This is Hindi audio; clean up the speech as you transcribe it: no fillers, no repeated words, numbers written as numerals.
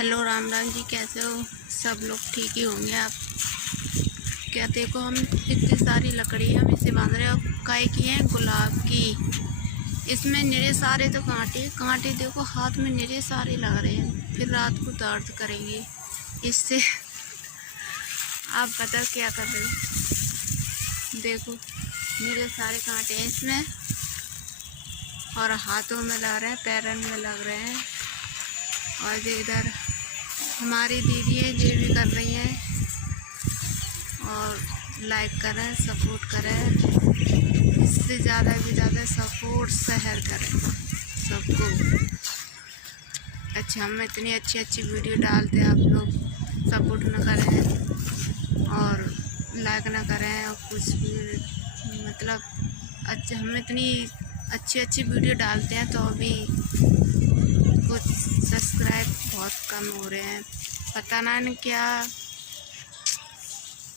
हेलो राम राम जी, कैसे हो सब लोग? ठीक ही होंगे आप। क्या देखो, हम इतनी सारी लकड़ी हम इसे बांध रहे हैं। काय की हैं? गुलाब की। इसमें निरे सारे तो कांटे कांटे देखो, हाथ में निरे सारे लग रहे हैं। फिर रात को दर्द करेंगे इससे। आप बताओ क्या कर रहे हो? देखो निरे सारे कांटे हैं इसमें, और हाथों में लग रहे हैं, पैरों में लग रहे हैं। और इधर हमारी दीदी है, ये भी कर रही हैं और लाइक करें, सपोर्ट करें। इससे ज़्यादा भी ज़्यादा सपोर्ट शहर करें सबको। अच्छा, हम इतनी अच्छी अच्छी वीडियो डालते हैं, आप लोग सपोर्ट न करें और लाइक ना करें और कुछ भी, मतलब अच्छा, हम इतनी अच्छी अच्छी वीडियो डालते हैं तो अभी कुछ सब्सक्राइब बहुत कम हो रहे हैं। पता ना क्या